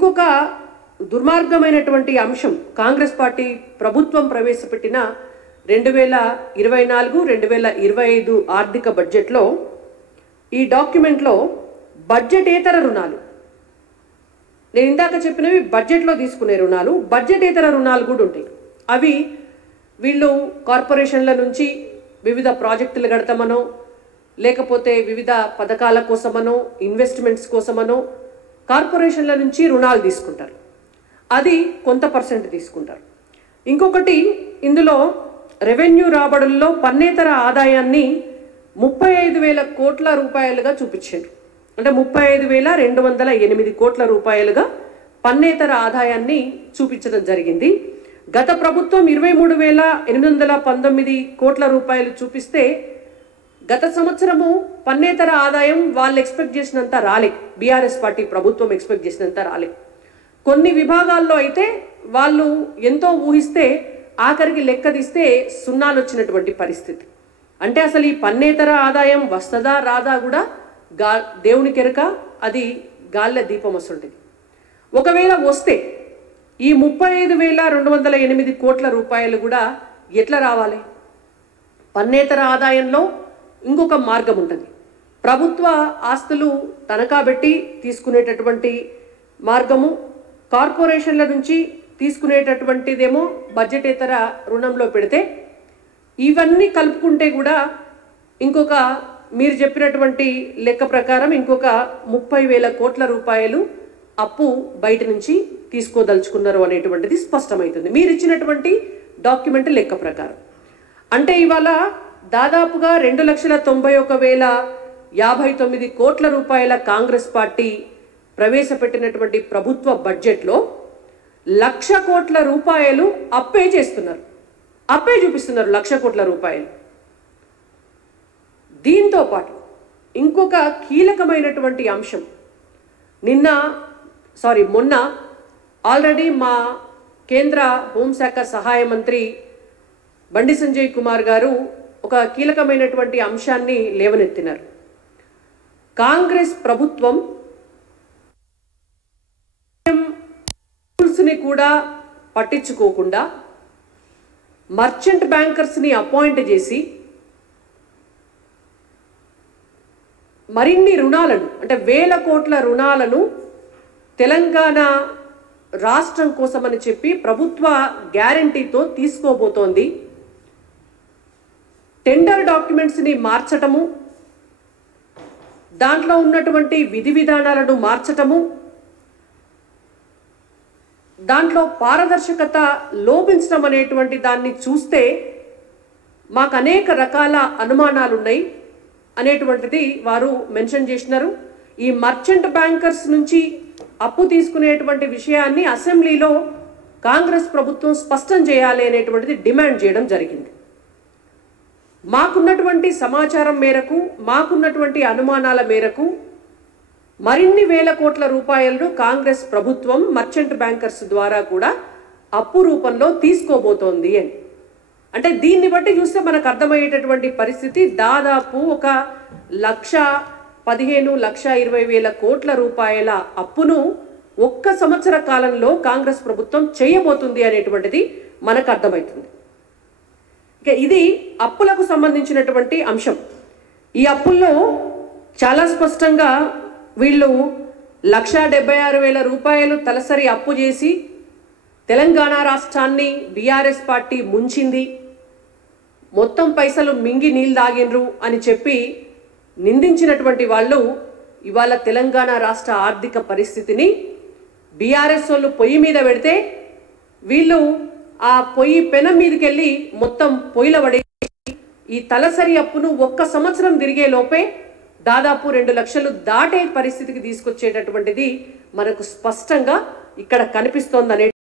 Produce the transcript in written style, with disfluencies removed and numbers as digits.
ఇంకొక దుర్మార్గమైనటువంటి అంశం కాంగ్రెస్ పార్టీ ప్రభుత్వం ప్రవేశపెట్టిన 2024-2025 ఆర్థిక బడ్జెట్లో ఈ డాక్యుమెంట్లో బడ్జెటేతర రుణాలు, నేను ఇందాక చెప్పినవి బడ్జెట్లో తీసుకునే రుణాలు, బడ్జెటేతర రుణాలు కూడా ఉంటాయి. అవి వీళ్ళు కార్పొరేషన్ల నుంచి వివిధ ప్రాజెక్టులు కడతామనో లేకపోతే వివిధ పథకాల కోసమనో ఇన్వెస్ట్మెంట్స్ కోసమనో కార్పొరేషన్ల నుంచి రుణాలు తీసుకుంటారు. అది కొంత పర్సెంట్ తీసుకుంటారు. ఇంకొకటి ఇందులో రెవెన్యూ రాబడుల్లో పన్నేతర ఆదాయాన్ని 35,000 కోట్ల రూపాయలుగా చూపించారు. అంటే 35,208 కోట్ల రూపాయలుగా పన్నేతర ఆదాయాన్ని చూపించడం జరిగింది. గత ప్రభుత్వం 23,819 కోట్ల రూపాయలు చూపిస్తే గత సంవత్సరము పన్నేతర ఆదాయం వాళ్ళు ఎక్స్పెక్ట్ చేసినంత రాలే, బీఆర్ఎస్ పార్టీ ప్రభుత్వం ఎక్స్పెక్ట్ చేసినంత రాలే. కొన్ని విభాగాల్లో అయితే వాళ్ళు ఎంతో ఊహిస్తే ఆఖరికి లెక్క తీస్తే సున్నాలు వచ్చినటువంటి పరిస్థితి. అంటే అసలు ఈ పన్నేతర ఆదాయం వస్తుందా రాదా కూడా దేవుని కెరక, అది గాల్లె దీపం వస్తుంటుంది. ఒకవేళ వస్తే ఈ 35,208 కోట్ల రూపాయలు కూడా ఎట్లా రావాలి? పన్నేతర ఆదాయంలో ఇంకొక మార్గం ఉంటుంది. ప్రభుత్వ ఆస్తులు తనఖా పెట్టి తీసుకునేటటువంటి మార్గము, కార్పొరేషన్ల నుంచి తీసుకునేటటువంటిదేమో బడ్జెటేతర రుణంలో పెడితే, ఇవన్నీ కలుపుకుంటే కూడా ఇంకొక మీరు చెప్పినటువంటి లెక్క ప్రకారం ఇంకొక 30,000 కోట్ల రూపాయలు అప్పు బయట నుంచి తీసుకోదలుచుకున్నారు అనేటువంటిది స్పష్టమవుతుంది మీరు ఇచ్చినటువంటి డాక్యుమెంట్ లెక్క ప్రకారం. అంటే ఇవాళ దాదాపుగా 2,91,059 కోట్ల రూపాయల కాంగ్రెస్ పార్టీ ప్రవేశపెట్టినటువంటి ప్రభుత్వ బడ్జెట్లో 1,00,000 కోట్ల రూపాయలు అప్పే చేస్తున్నారు, అప్పే చూపిస్తున్నారు 1,00,000 కోట్ల రూపాయలు. దీంతో పాటు ఇంకొక కీలకమైనటువంటి అంశం, మొన్న ఆల్రెడీ మా కేంద్ర హోంశాఖ సహాయ మంత్రి బండి సంజయ్ కుమార్ గారు ఒక కీలకమైనటువంటి అంశాన్ని లేవనెత్తినారు. కాంగ్రెస్ ప్రభుత్వం రూల్స్ని కూడా పట్టించుకోకుండా మర్చెంట్ బ్యాంకర్స్ని అపాయింట్ చేసి మరిన్ని రుణాలను, అంటే 1,000 కోట్ల రుణాలను తెలంగాణ రాష్ట్రం కోసమని చెప్పి ప్రభుత్వ గ్యారంటీతో తీసుకోబోతోంది. టెండర్ డాక్యుమెంట్స్ని మార్చటము, దాంట్లో ఉన్నటువంటి విధి విధానాలను మార్చటము, దాంట్లో పారదర్శకత లోపించడం అనేటువంటి దాన్ని చూస్తే మాకు అనేక రకాల అనుమానాలు ఉన్నాయి అనేటువంటిది వారు మెన్షన్ చేసినారు. ఈ మర్చెంట్ బ్యాంకర్స్ నుంచి అప్పు తీసుకునేటువంటి విషయాన్ని అసెంబ్లీలో కాంగ్రెస్ ప్రభుత్వం స్పష్టం చేయాలి అనేటువంటిది డిమాండ్ చేయడం జరిగింది. మాకున్నటువంటి సమాచారం మేరకు, మాకున్నటువంటి అనుమానాల మేరకు మరిన్ని 1,000 కోట్ల రూపాయలను కాంగ్రెస్ ప్రభుత్వం మర్చెంట్ బ్యాంకర్స్ ద్వారా కూడా అప్పు రూపంలో తీసుకోబోతోంది అని. అంటే దీన్ని బట్టి చూస్తే మనకు అర్థమయ్యేటటువంటి పరిస్థితి, దాదాపు ఒక 1,15,20,000 కోట్ల రూపాయల అప్పును ఒక్క సంవత్సర కాలంలో కాంగ్రెస్ ప్రభుత్వం చేయబోతుంది అనేటువంటిది మనకు అర్థమవుతుంది. ఇక ఇది అప్పులకు సంబంధించినటువంటి అంశం. ఈ అప్పుల్లో చాలా స్పష్టంగా వీళ్ళు 1,76,000 రూపాయలు తలసరి అప్పు చేసి తెలంగాణ రాష్ట్రాన్ని బీఆర్ఎస్ పార్టీ ముంచింది, మొత్తం పైసలు మింగి నీళ్ళు తాగినరు అని చెప్పి నిందించినటువంటి వాళ్ళు ఇవాళ తెలంగాణ రాష్ట్ర ఆర్థిక పరిస్థితిని బీఆర్ఎస్ వాళ్ళు పొయ్యి మీద పెడితే వీళ్ళు ఆ పొయ్యి పెనం మీదకి వెళ్ళి మొత్తం పొయ్యిల పడేసి ఈ తలసరి అప్పును ఒక్క సంవత్సరం తిరిగే లోపే దాదాపు 2 లక్షలు దాటే పరిస్థితికి తీసుకొచ్చేటటువంటిది మనకు స్పష్టంగా ఇక్కడ కనిపిస్తోందనే